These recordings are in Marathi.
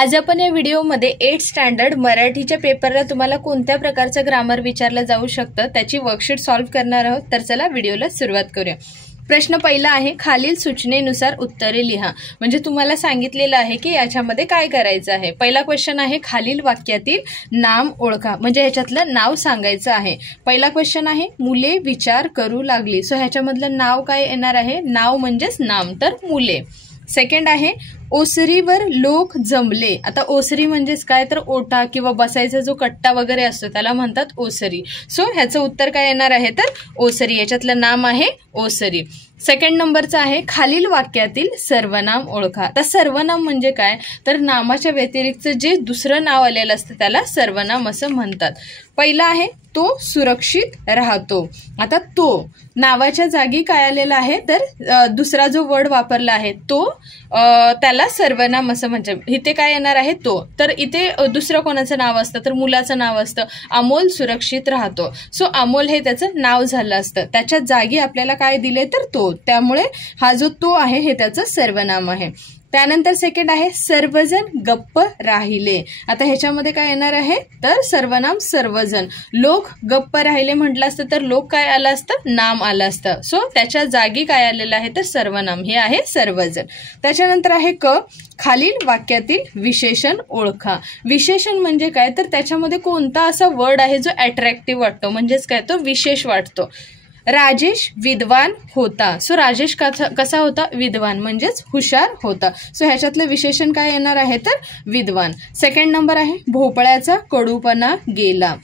आज आपण या व्हिडिओमध्ये 8th स्टँडर्ड मराठीच्या पेपरला तुम्हाला कोणत्या प्रकारचं ग्रामर विचारलं जाऊ शकतं त्याची वर्कशीट सॉल्व्ह करणार आहोत। तर चला व्हिडिओला सुरुवात करूया। प्रश्न पहिला आहे, खालील सूचनेनुसार उत्तरे लिहा। म्हणजे तुम्हाला सांगितलेलं आहे की याच्यामध्ये काय करायचं आहे। पहिला क्वेश्चन आहे, खालील वाक्यातील नाम ओळखा। म्हणजे ह्याच्यातलं नाव सांगायचं आहे। पहिला क्वेश्चन आहे, मुले विचार करू लागली। सो ह्याच्यामधलं नाव काय येणार आहे? नाव म्हणजेच नाम, तर मुले। सेकंड आहे, ओसरीवर लोक जमले। आता ओसरी म्हणजेच काय, तर ओटा किंवा बसायचा जो कट्टा वगैरे असतो त्याला म्हणतात ओसरी। सो ह्याचं उत्तर काय येणार आहे, तर ओसरी। याच्यातलं नाम आहे ओसरी। सेकंड नंबरचं आहे, खालील वाक्यातील सर्वनाम ओळखा। आता सर्वनाम म्हणजे काय, तर नामाच्या व्यतिरिक्त जे दुसरं नाव आलेलं असतं त्याला सर्वनाम असं म्हणतात। पहिला आहे, तो सुरक्षित राहतो। आता तो नावाच्या जागी काय आलेला आहे, तर दुसरा जो वर्ड वापरला आहे तो त्याला सर्वनाम असं म्हणजे इथे काय येणार आहे, तो। तर इथे दुसरं कोणाचं नाव असतं, तर मुलाचं नाव असतं। अमोल सुरक्षित राहतो। सो अमोल हे त्याचं नाव झालं असतं, त्याच्या जागी आपल्याला काय दिले, तर तो। त्यामुळे हा जो तो आहे हे त्याचं सर्वनाम आहे। त्यानंतर सेकंड आहे, सर्वजण गप्प राहिले। आता ह्याच्यामध्ये काय येणार आहे, तर सर्वनाम सर्वजण। लोक गप्प राहिले म्हटलं असतं तर लोक काय आलं असतं, नाम आलं असतं। सो त्याच्या जागी काय आलेलं आहे, तर सर्वनाम, हे आहे सर्वजण। त्याच्यानंतर आहे क, खालील वाक्यातील विशेषण ओळखा। विशेषण म्हणजे काय, तर त्याच्यामध्ये कोणता असा वर्ड आहे जो अट्रॅक्टिव्ह वाटतो, म्हणजेच काय, तो विशेष वाटतो। राजेश विद्वान होता। सो राजेश कसा होता, विद्वान, म्हणजेच हुशार होता। सो ह्याच्यातलं विशेषण काय येणार आहे, तर विद्वान। सेकंड नंबर आहे, भोपळ्याचा कडूपणा गेला।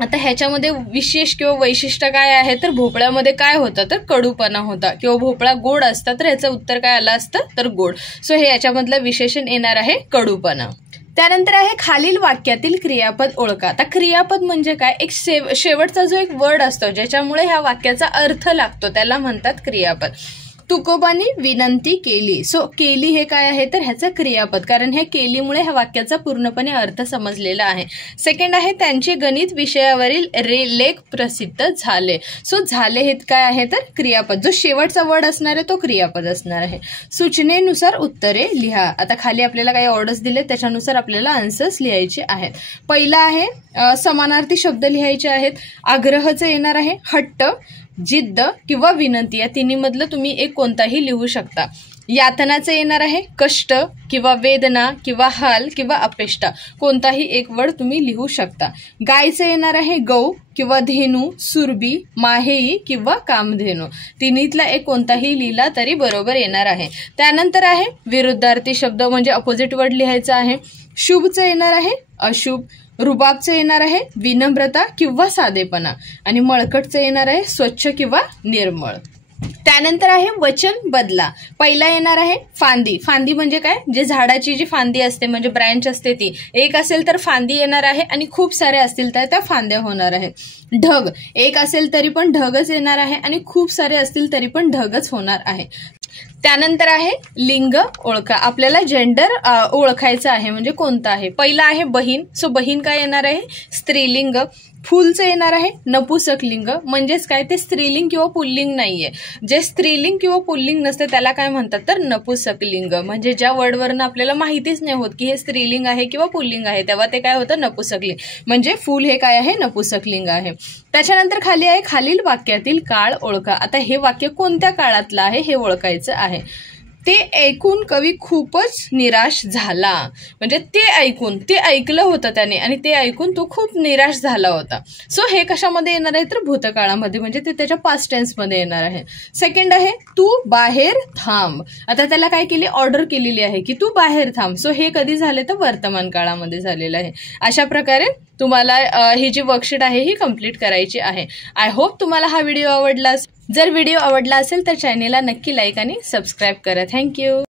आता ह्याच्यामध्ये विशेष किंवा वैशिष्ट्य काय आहे, तर भोपळ्यामध्ये काय होतं, तर कडूपणा होता किंवा भोपळा गोड असता, तर ह्याचं उत्तर काय आलं असतं, तर गोड। सो हे याच्यामधलं विशेषण येणार आहे कडूपणा। त्यानंतर आहे, खालील वाक्यातील क्रियापद ओळखा। आता क्रियापद म्हणजे काय, एक शेवटचा जो एक वर्ड असतो ज्याच्यामुळे ह्या वाक्याचा अर्थ लागतो त्याला म्हणतात क्रियापद। तुकोबांनी विनंती केली। सो केली हे काय आहे, तर ह्याचं क्रियापद, कारण हे केलीमुळे ह्या वाक्याचा पूर्णपणे अर्थ समजलेला आहे। सेकंड आहे, त्यांचे गणित विषयावरील लेख प्रसिद्ध झाले। सो झाले हे काय आहे, तर क्रियापद। जो शेवटचा वर्ड असणार आहे तो क्रियापद असणार आहे। सूचनेनुसार उत्तरे लिहा। आता खाली आपल्याला काही ऑर्डर्स दिले त्याच्यानुसार आपल्याला आन्सर्स लिहायचे आहेत। पहिला आहे, समानार्थी शब्द लिहायचे आहेत। आग्रहचं येणार आहे हट्ट, जिद्द किंवा विनंती, या तिन्ही मधलं तुम्ही एक कोणताही लिहू शकता। यातनाचं येणार आहे कष्ट किंवा वेदना किंवा हाल किंवा अपेष्टा, कोणताही एक वर्ड तुम्ही लिहू शकता। गायचं येणार आहे गौ किंवा धेनू, सुरभी, माहेई किंवा कामधेनू, तिन्हीतला एक कोणताही लिहिला तरी बरोबर येणार आहे। त्यानंतर आहे विरुद्धार्थी शब्द, म्हणजे अपोजिट वर्ड लिहायचं आहे। शुभचं येणार आहे अशुभ, रुबाबचं येणार आहे विनम्रता किंवा साधेपणा, आणि मळकटचं येणार आहे स्वच्छ किंवा निर्मळ। त्यानंतर आहे वचन बदला। पहिला येणार आहे फांदी। फांदी म्हणजे काय, जे झाडाची जी फांदी असते म्हणजे ब्रँच असते ती, एक असेल तर फांदी येणार आहे आणि खूप सारे असतील तर त्या फांद्या होणार आहे। ढग, एक असेल तरी पण ढगच येणार आहे आणि खूप सारे असतील तरी पण ढगच होणार आहे। त्यानंतर आहे लिंग ओळखा। आपल्याला जेंडर ओळखायचं आहे, म्हणजे कोणतं आहे। पहिला आहे बहीण। सो बहीण काय येणार आहे, स्त्रीलिंग। फुलचं येणार आहे नपुसक लिंग, म्हणजेच काय, ते स्त्रीलिंग किंवा पुल्लिंग नाहीये। जे स्त्रीलिंग किंवा पुल्लिंग नसते त्याला काय म्हणतात, तर नपुसक लिंग। म्हणजे ज्या वर्डवरनं आपल्याला माहितीच नाही होत की हे स्त्रीलिंग आहे किंवा पुल्लिंग आहे, तेव्हा ते काय होतं, नपुसक लिंग। म्हणजे फुल हे काय आहे, नपुसक लिंग आहे। त्याच्यानंतर खाली आहे, खालील वाक्यातील काळ ओळखा। आता हे वाक्य कोणत्या काळातलं आहे हे ओळखायचं आहे। ते ऐकून कवी खूपच निराश झाला। म्हणजे ते ऐकलं होतं त्याने आणि ते ऐकून तो खूप निराश झाला होता। सो हे कशामध्ये येणार आहे, तर भूतकाळामध्ये, म्हणजे ते त्याच्या पास्ट टेन्स मध्ये येणार आहे। सेकंड आहे, तू बाहेर थांब। आता त्याला काय केली, ऑर्डर केलेली आहे की तू बाहेर थांब। सो हे कधी झाले, तर वर्तमान काळामध्ये झालेलं आहे। अशा प्रकारे तुम्हाला ही जी वर्कशीट आहे ही कंप्लीट करायची आहे। आय होप तुम्हाला हा व्हिडिओ आवडला। जर व्हिडिओ आवडला असेल तर चॅनेलला नक्की लाईक आणि सबस्क्राईब करा। थँक्यू।